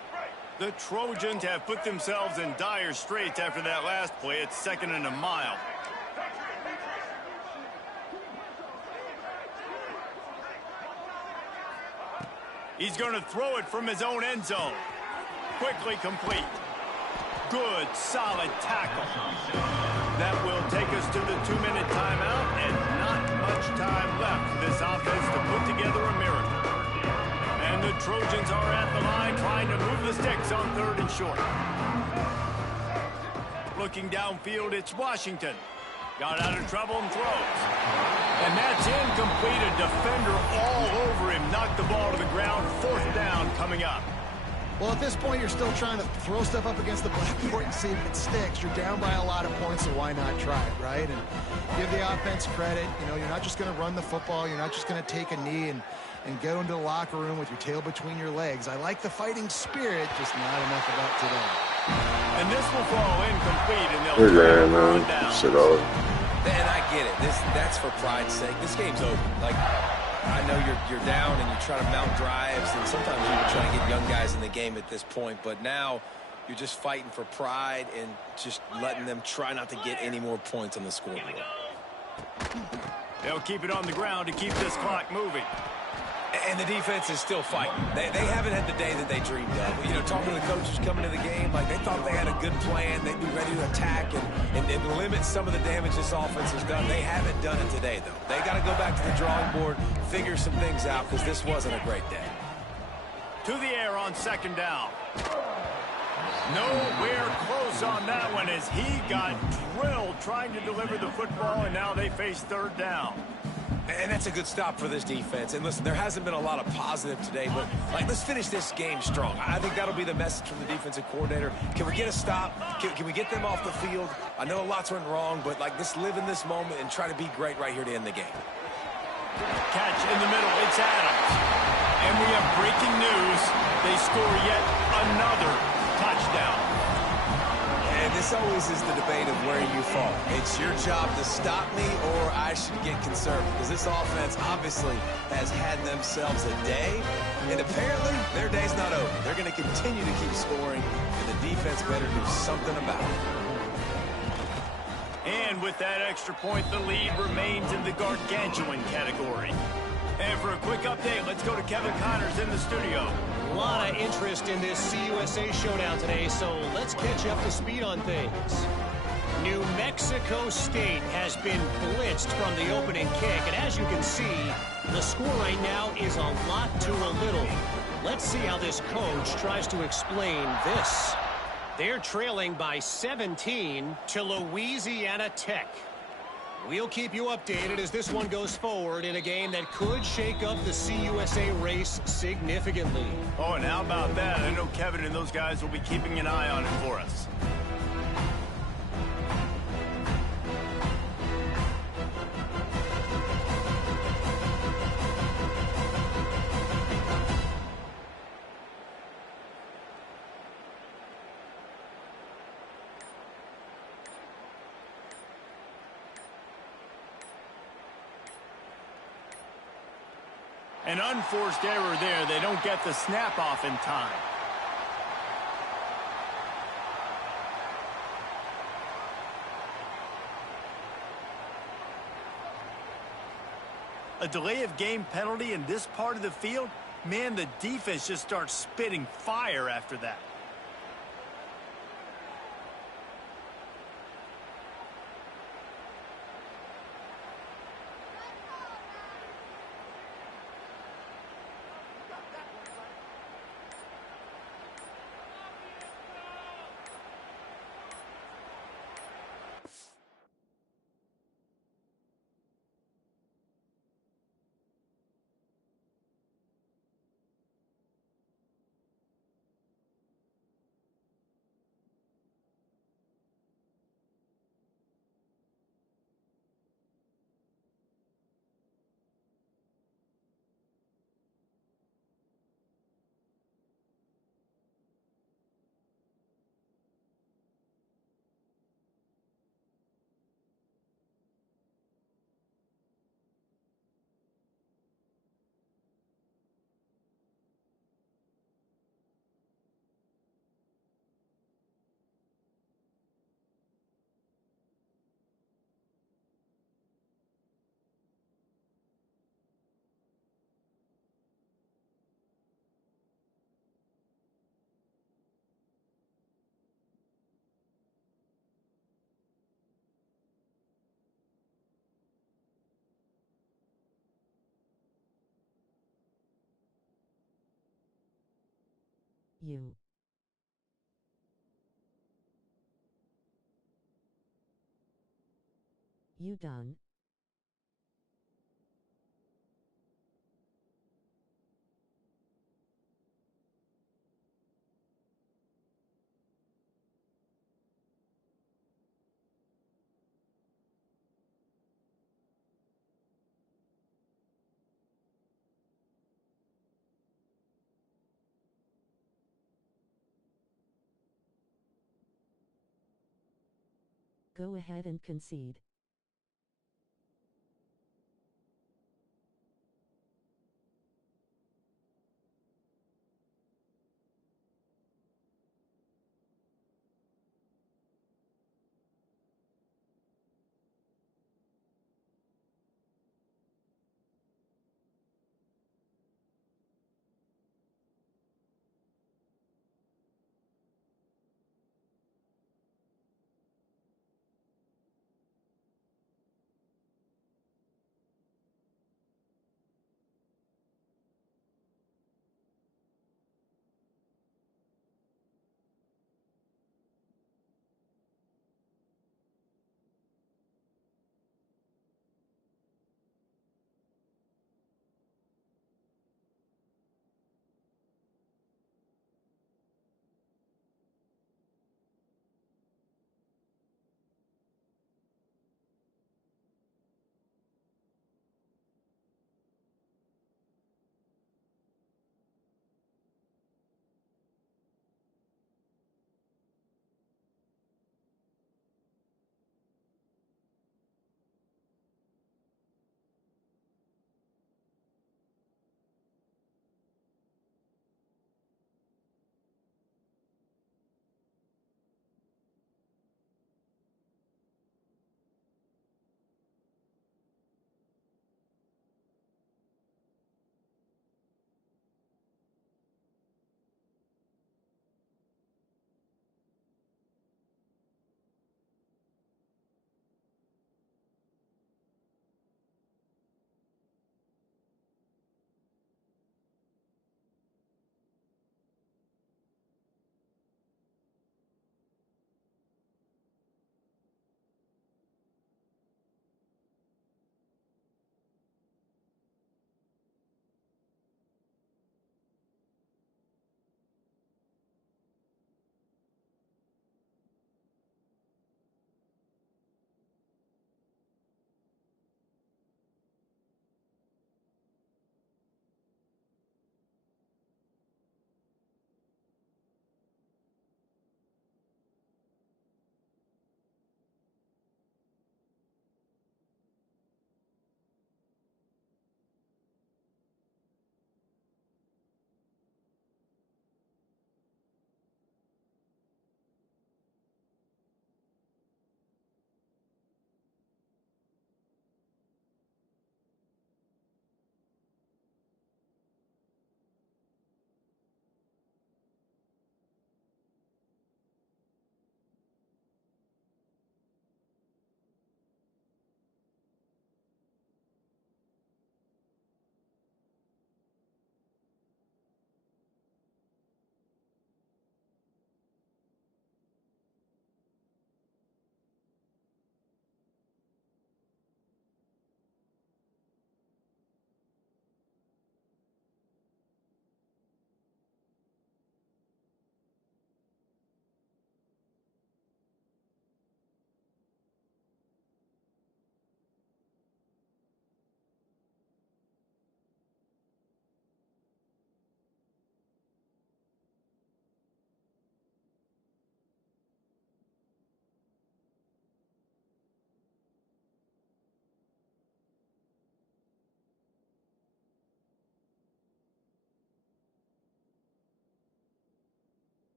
The Trojans have put themselves in dire straits after that last play. It's 2nd and a mile. He's going to throw it from his own end zone. Quickly complete. Good, solid tackle. That will take us to the 2-minute timeout, and not much time left for this offense to put together a miracle. And the Trojans are at the line trying to move the sticks on 3rd and short. Looking downfield, it's Washington. Got out of trouble and throws. And that's incomplete. A defender all over him. Knocked the ball to the ground. 4th down coming up. Well, at this point, you're still trying to throw stuff up against the blackboard and see if it sticks. You're down by a lot of points, so why not try it, right? And give the offense credit. You know, you're not just going to run the football. You're not just going to take a knee and go into the locker room with your tail between your legs. I like the fighting spirit, just not enough about today. And this will fall incomplete, and they'll We're there, turn man. it down. Shit over. And I get it. That's for pride's sake. This game's over. Like, I know you're down and you try to mount drives, and sometimes you're trying to get young guys in the game at this point, but now you're just fighting for pride and just letting them try not to get any more points on the scoreboard. They'll keep it on the ground to keep this clock moving. And the defense is still fighting. They haven't had the day that they dreamed of. You know, talking to the coaches coming to the game, like they thought they had a good plan. They'd be ready to attack and limit some of the damage this offense has done. They haven't done it today, though. They got to go back to the drawing board, figure some things out, because this wasn't a great day. To the air on 2nd down. Nowhere close on that one as he got drilled trying to deliver the football, and now they face 3rd down. And that's a good stop for this defense. And listen, there hasn't been a lot of positive today, but like, let's finish this game strong. I think that'll be the message from the defensive coordinator. Can we get a stop? Can we get them off the field? I know lots went wrong, but like, let's live in this moment and try to be great right here to end the game. Catch in the middle, it's Adams. And we have breaking news. They score yet another touchdown. And this always is the debate of where you fall. It's your job to stop me, or I should get conservative. Because this offense obviously has had themselves a day, and apparently their day's not over. They're going to continue to keep scoring, and the defense better do something about it. And with that extra point, the lead remains in the gargantuan category. And for a quick update, let's go to Kevin Connors in the studio. A lot of interest in this CUSA showdown today, so let's catch you up to speed on things. New Mexico State has been blitzed from the opening kick, and as you can see, the score right now is a lot to a little. Let's see how this coach tries to explain this. They're trailing by 17 to Louisiana Tech. We'll keep you updated as this one goes forward in a game that could shake up the CUSA race significantly. Oh, and how about that? I know Kevin and those guys will be keeping an eye on it for us. An unforced error there. They don't get the snap off in time. A delay of game penalty in this part of the field? Man, the defense just starts spitting fire after that. You. You done? Go ahead and concede.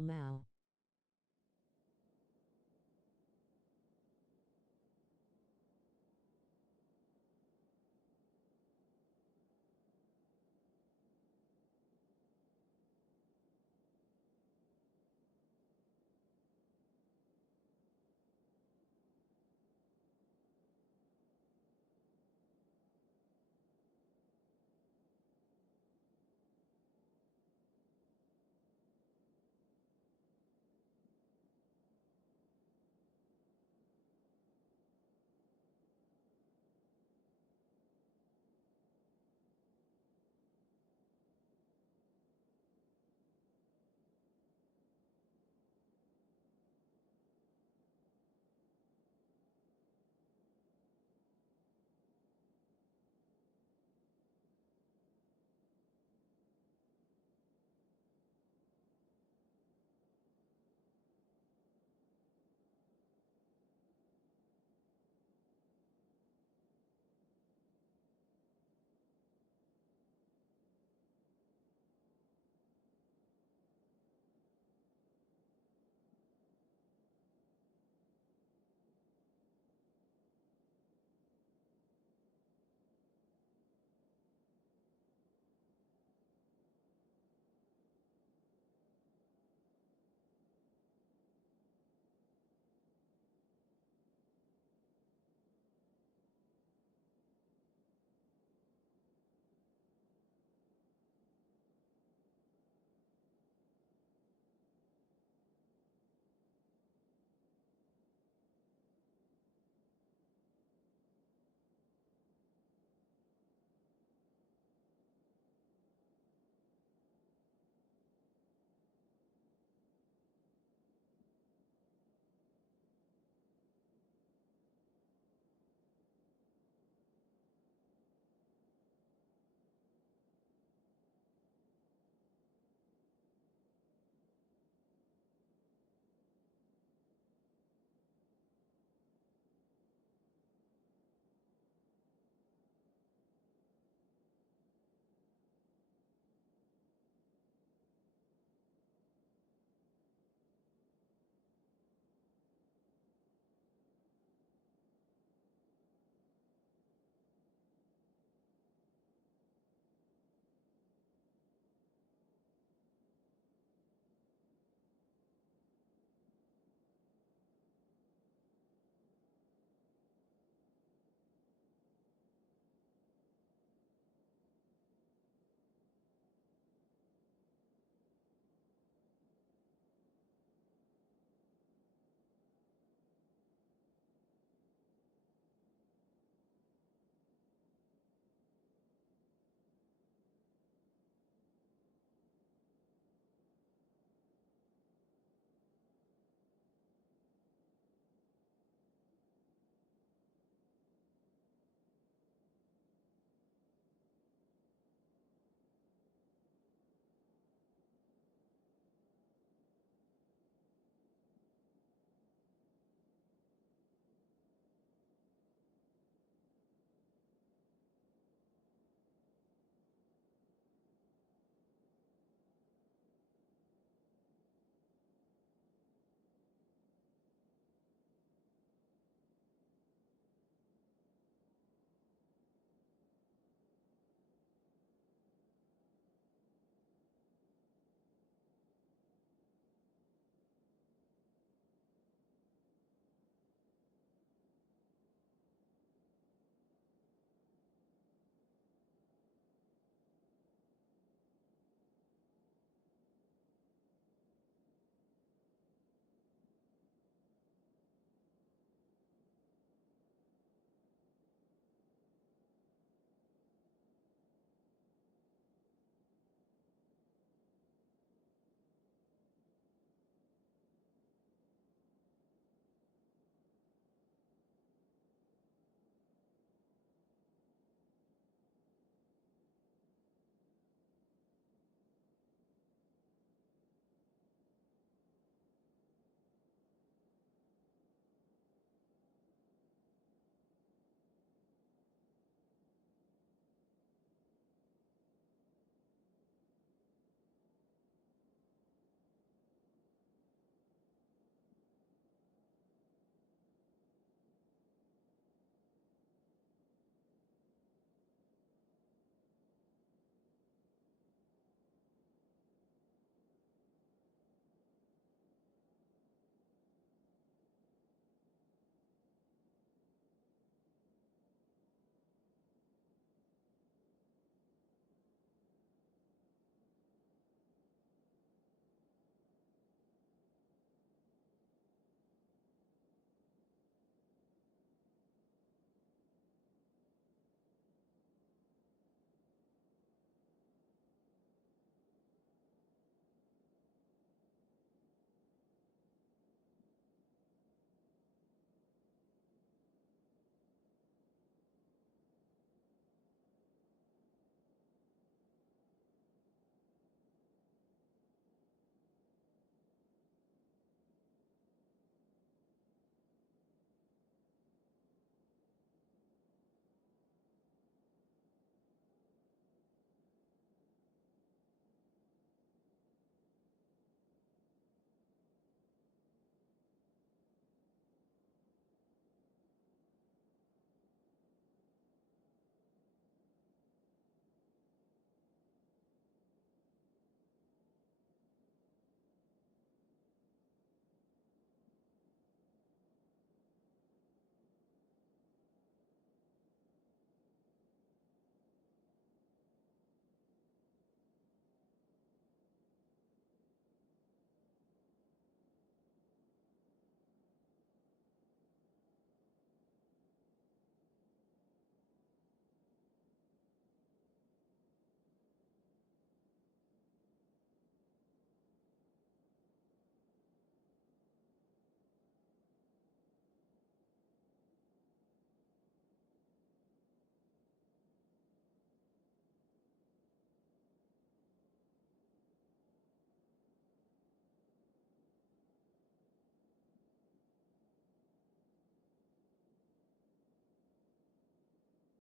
now.